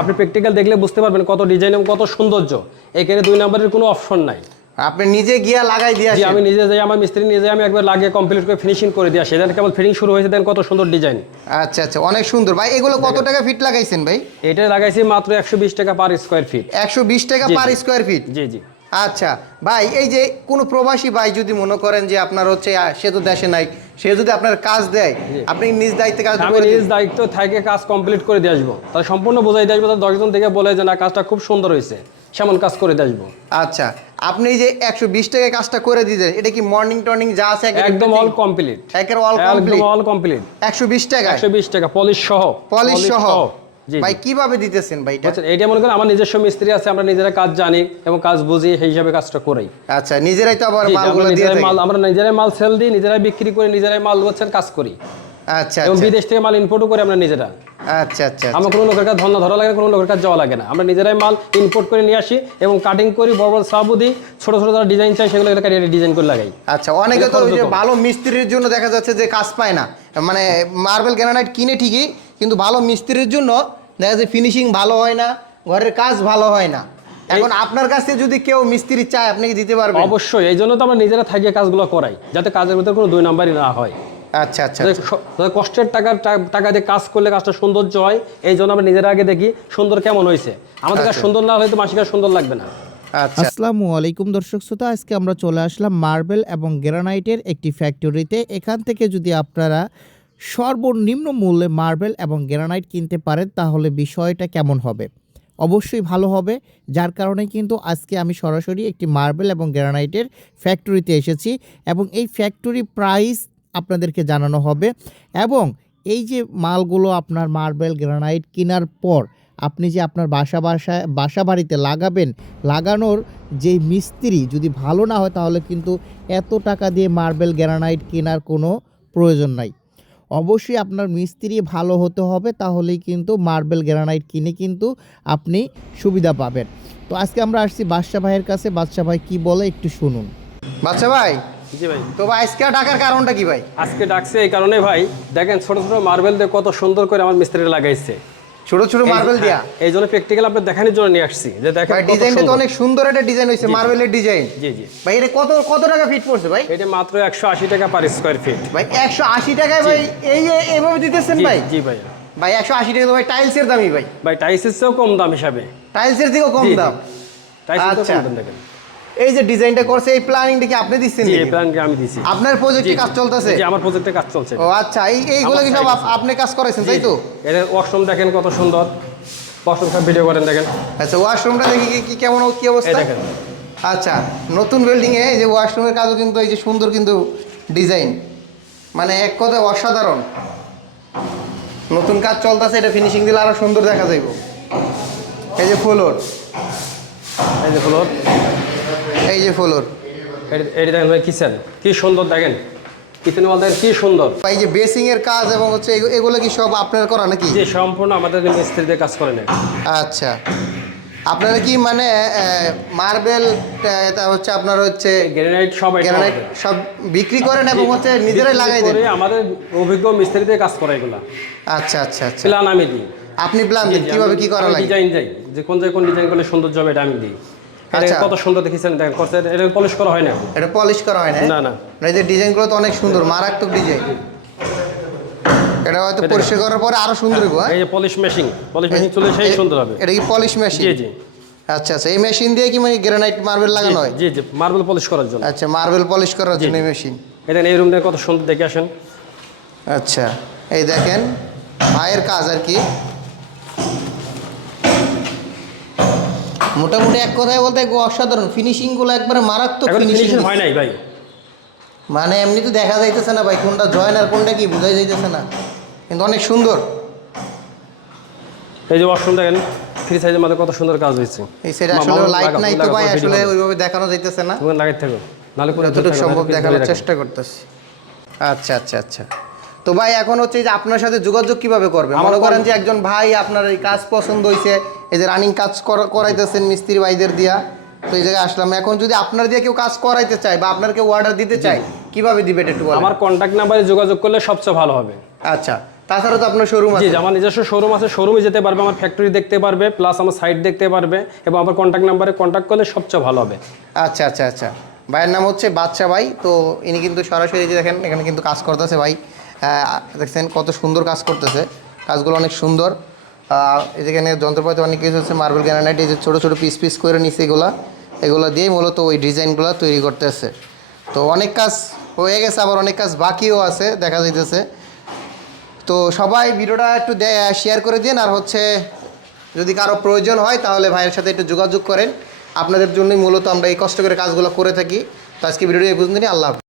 আপনি প্র্যাকটিক্যাল দেখলে বুঝতে পারবেন কত ডিজাইন এবং কত সৌন্দর্য। এখানে 2 নম্বরের কোনো অপশন নাই। আপনি নিজে গিয়া লাগাই দিয়ে আসেন? আমি নিজে যাই, আমার মিস্ত্রি নিজে আমি একবার লাগিয়ে কমপ্লিট করে ফিনিশিং করে দিয়ে আসি। কেবল ফিটিং শুরু হয়েছে, দেন কত সুন্দর ডিজাইন। আচ্ছা আচ্ছা, অনেক সুন্দর ভাই। এগুলো কত টাকা ফিট লাগাইছেন ভাই? এটা লাগাইছি মাত্র 120 টাকা পার স্কয়ার ফিট। 120 টাকা পার স্কয়ার ফিট? জি জি। আচ্ছা ভাই, এই যে কোনো প্রবাসী ভাই যদি মনে করেন যে আপনার হচ্ছে সে তো দেশে নাই, সে যদি আপনার কাজ দেয়, আপনি নিজ দায়িত্বে কাজ আমি নিজ দায়িত্ব থেকে কাজ কমপ্লিট করে দিয়ে আসবো, তাহলে সম্পূর্ণ বোঝাই দিয়ে আসবো। 10 জন থেকে বলে যে না কাজটা খুব সুন্দর হয়েছে, সেমন কাজ করে দিয়ে আসবো। আচ্ছা, আপনি যে 120 টাকায় কাজটা করে দিতেন, এটা কি মর্নিং টর্নিং যা আছে একদম অল কমপ্লিট? একের অল কমপ্লিট, একদম অল কমপ্লিট। 120 টাকা? 120 টাকা পলিশ সহ। পলিশ সহ? জি ভাই কিভাবে দিতেছেন ভাই এটা? আচ্ছা, এটা মনে করেন আমার নিজস্ব মিস্ত্রি আছে, আমরা নিজেরা কাজ জানি এবং কাজ বুঝি, সেই হিসাবে কাজটা করি। আচ্ছা, নিজেরাই তো আবার মালগুলো দিয়ে থাকি? আমরা নিজেরাই মাল সেল দিই, নিজেরাই বিক্রি করি, নিজেরাই মাল হচ্ছে কাজ করি। আচ্ছা, এবং বিদেশ থেকে মাল ইম্পোর্টও করি আমরা নিজেরা। আচ্ছা আচ্ছা, আমার কোনো লোকের কাছে ধর্ণা ধরা লাগে না, কোনো লোকের কাছে যাওয়া লাগে না। আমরা নিজেরাই মাল ইম্পোর্ট করে নিয়ে আসি এবং কাটিং করি, বড় বড় সাবু দিই, ছোট ছোট যারা ডিজাইন চাই সেগুলো কাটিয়ে ডিজাইন করে লাগাই। আচ্ছা, অনেকে তো ওই যে ভালো মিস্ত্রির জন্য দেখা যাচ্ছে যে কাজ পায় না, মানে মার্বেল গ্রানাইট কিনে ঠিকই, কিন্তু ভালো মিস্ত্রির জন্য দেখা যাচ্ছে ফিনিশিং ভালো হয় না, ঘরের কাজ ভালো হয় না। এখন আপনার কাছে যদি কেউ মিস্ত্রি চায়, আপনি কি দিতে পারবেন? অবশ্যই, এই জন্য তো আমরা নিজেরা থাকিয়ে কাজগুলো করাই, যাতে কাজের ভিতরে কোনো 2 নাম্বারই না হয়। আচ্ছা আচ্ছা, কষ্টের টাকা দিয়ে কাজ করলে কাজটা সৌন্দর্য হয়, এই জন্য আমরা নিজেরা আগে দেখি সুন্দর কেমন হয়েছে। আমাদের কাজ সুন্দর না হলে তো মাসিক কাজ সুন্দর লাগবে না। আচ্ছা, আসসালামু আলাইকুম দর্শক শ্রোতা, আজকে আমরা চলে আসলাম মার্বেল এবং গ্রানাইটের একটি ফ্যাক্টরিতে। এখান থেকে যদি আপনারা সর্বনিম্ন মূল্যে মার্বেল এবং গ্রানাইট কিনতে পারেন, তাহলে বিষয়টা কেমন হবে? অবশ্যই ভালো হবে। যার কারণে কিন্তু আজকে আমি সরাসরি একটি মার্বেল এবং গ্রানাইটের ফ্যাক্টরিতে এসেছি এবং এই ফ্যাক্টরি প্রাইস আপনাদেরকে জানানো হবে। এবং এই যে মালগুলো আপনার মার্বেল গ্রানাইট কেনার পর আপনি যে আপনার বাসা বাড়িতে লাগাবেন, লাগানোর যে মিস্ত্রি যদি ভালো না হয়, তাহলে কিন্তু এত টাকা দিয়ে মার্বেল গ্রানাইট কেনার কোনো প্রয়োজন নাই। অবশ্যই আপনার মিস্ত্রি ভালো হতে হবে, তাহলেই কিন্তু মার্বেল গ্রানাইট কিনে কিন্তু আপনি সুবিধা পাবেন। তো আজকে আমরা আসছি বাদশা ভাইয়ের কাছে। বাদশা ভাই কি বলে একটু শুনুন। বাচ্চা ভাই, জি ভাই। তো ভাই আজকে ডাকার কারণটা কি ভাই? আজকে ডাকছে এই কারণে ভাই, দেখেন ছোট ছোট মার্বেল দিয়ে কত সুন্দর করে আমার মিস্ত্রিরা লাগাইছে। ছোট ছোট মার্বেল দিয়া? এই জন্য প্র্যাকটিক্যাল আপনাদের দেখানোর জন্য নিয়ে আসছি, যে দেখেন ভাই ডিজাইনটা তো অনেক সুন্দর একটা ডিজাইন হইছে, মার্বেলের ডিজাইন। জি জি ভাই এটা কত টাকা ফিট পড়ছে ভাই? এটা মাত্র 180 টাকা পার স্কয়ার ফিট। ভাই 180 টাকায় ভাই এই যে এভাবে দিতেছেন ভাই? জি ভাই। ভাই 180 টাকা তো ভাই টাইলসের দামই ভাই। ভাই টাইলসের চেয়েও কম দাম হিসাবে। টাইলসের থেকেও কম দাম? টাইলসের আচ্ছা, চেয়েও কম দাম। দেখেন এই যে ডিজাইনটা করছে, এই প্ল্যানিংটা কি আপনি দিচ্ছেন? জি, এই প্ল্যানটা আমি দিছি। আপনার প্রজেক্টে কাজ চলতেছে? জি, আমার প্রজেক্টে কাজ চলছে। ও আচ্ছা, এইগুলো কি সব আপনি কাজ করেছেন তাই তো? এর ওয়াশরুম দেখেন কত সুন্দর, ওয়াশরুম সব ভিডিও করেন দেখেন। আচ্ছা, ওয়াশরুমটা দেখি কি কেমন কি অবস্থা দেখেন। আচ্ছা, নতুন বিল্ডিং এ এই যে ওয়াশরুমের কাজও কিন্তু এই যে সুন্দর কিন্তু ডিজাইন, মানে এক কথায় অসাধারণ। নতুন কাজ চলতেছে, এটা ফিনিশিং দিলে আরো সুন্দর দেখা যাইব। এই যে ফ্লোর, এই যে ফ্লোর, এই যে ফ্লোর, এই দেখেন ভাই কিচেন কি সুন্দর দেখেন, কিচেন ওয়াল দেখেন কি সুন্দর। এই যে বেসিং এর কাজ এবং হচ্ছে এগুলো কি সব আপনার করা নাকি? যে সম্পূর্ণ আমাদের মিস্ত্রিদের কাজ করে নেয়। আচ্ছা, আপনারা কি মানে মার্বেল হচ্ছে আপনার হচ্ছে গ্রানাইট গ্রানাইট সব বিক্রি করেন এবং হচ্ছে নিজেরাই লাগাই দেন? আমাদের অভিজ্ঞ মিস্ত্রিদের কাজ করে এগুলা। আচ্ছা আচ্ছা আচ্ছা, প্ল্যান আমি দিই। আপনি প্ল্যান দেন কিভাবে কি করা লাগে? ডিজাইন যাই, যে কোন জায়গায় কোন ডিজাইন করলে সৌন্দর্য হবে এটা আমি দিই। আচ্ছা, কত সুন্দর দেখেছেন দেখেন, করছে এটা পলিশ করা হয় না। এটা পলিশ করা হয় না? না না, এই যে ডিজাইনগুলো তো অনেক সুন্দর, মারাত্মক ডিজাইন। এটা হয়তো পরিষ্কার করার পরে আরো সুন্দর হবে। এই যে পলিশ মেশিন চলে সেই সুন্দর হবে। এটা কি পলিশ মেশিন? জি জি। আচ্ছা আচ্ছা, এই মেশিন দিয়ে কি মানে গ্রানাইট মার্বেল লাগানো হয়? জি জি, মার্বেল পলিশ করার জন্য। আচ্ছা, মার্বেল পলিশ করার জন্য এই মেশিন। এটা এই রুমটা কত সুন্দর দেখে আসেন। আচ্ছা, এই দেখেন ভাইয়ের কাজ আর কি, মোটামুটি এক কথায় বলতে অসাধারণ ফিনিশিং গুলো, একবারে মারাত্মক ফিনিশিং হয় নাই ভাই। মানে এমনি তো দেখা যাইতেছে না ভাই কোনটা জয়েন আর কোনটা কি বোঝাই যাইতেছে না, কিন্তু অনেক সুন্দর। এই যে ওয়াশরুম দেখেন, ফ্রি সাইজের মধ্যে কত সুন্দর কাজ হয়েছে। এই সাইডে আসলে লাইট নাই তো ভাই, আসলে ওইভাবে দেখানো যাইতেছে না। তুমি লাগাই থাকো, নালে পুরো যতটুকু সম্ভব দেখানোর চেষ্টা করতেছি। আচ্ছা আচ্ছা আচ্ছা, তো ভাই এখন হচ্ছে যে আপনার সাথে যোগাযোগ কিভাবে করবে? মনে করেন যে একজন ভাই আপনার এই কাজ পছন্দ হয়েছে, এই যে রানিং কাজ করাইতেছেন মিস্ত্রি ভাইদের দিয়া, তো এই জায়গায় আসলাম। এখন যদি আপনার দিয়ে কেউ কাজ করাইতে চায় বা আপনার কেউ অর্ডার দিতে চায়, কিভাবে দিবে এটা একটু বলেন? আমার কন্ট্যাক্ট নাম্বারে যোগাযোগ করলে সবচেয়ে ভালো হবে। আচ্ছা, তাছাড়া তো আপনার শোরুম জি আছে। আমার নিজস্ব শোরুম আছে, শোরুমে যেতে পারবে, আমার ফ্যাক্টরি দেখতে পারবে, প্লাস আমার সাইট দেখতে পারবে, এবং আমার কন্ট্যাক্ট নাম্বারে কন্ট্যাক্ট করলে সবচেয়ে ভালো হবে। আচ্ছা আচ্ছা আচ্ছা, ভাইয়ের নাম হচ্ছে বাদশা ভাই। তো ইনি কিন্তু সরাসরি যে দেখেন এখানে কিন্তু কাজ করতেছে ভাই, দেখছেন কত সুন্দর কাজ করতেছে, কাজগুলো অনেক সুন্দর। যেখানে যন্ত্রপাতি অনেক কিছু হচ্ছে, মার্বেল গ্রানাইট, এই যে ছোটো ছোটো পিস পিস করে নিচ্ছে, এগুলো দিয়ে মূলত ওই ডিজাইনগুলো তৈরি করতেছে। তো অনেক কাজ হয়ে গেছে, আবার অনেক কাজ বাকিও আছে দেখা যাইতেছে। তো সবাই ভিডিওটা একটু শেয়ার করে দিন, আর হচ্ছে যদি কারো প্রয়োজন হয় তাহলে ভাইয়ের সাথে একটু যোগাযোগ করেন। আপনাদের জন্যই মূলত আমরা এই কষ্ট করে কাজগুলো করে থাকি। তো আজকে ভিডিওটি এই পর্যন্তই, আল্লাহ হাফেজ।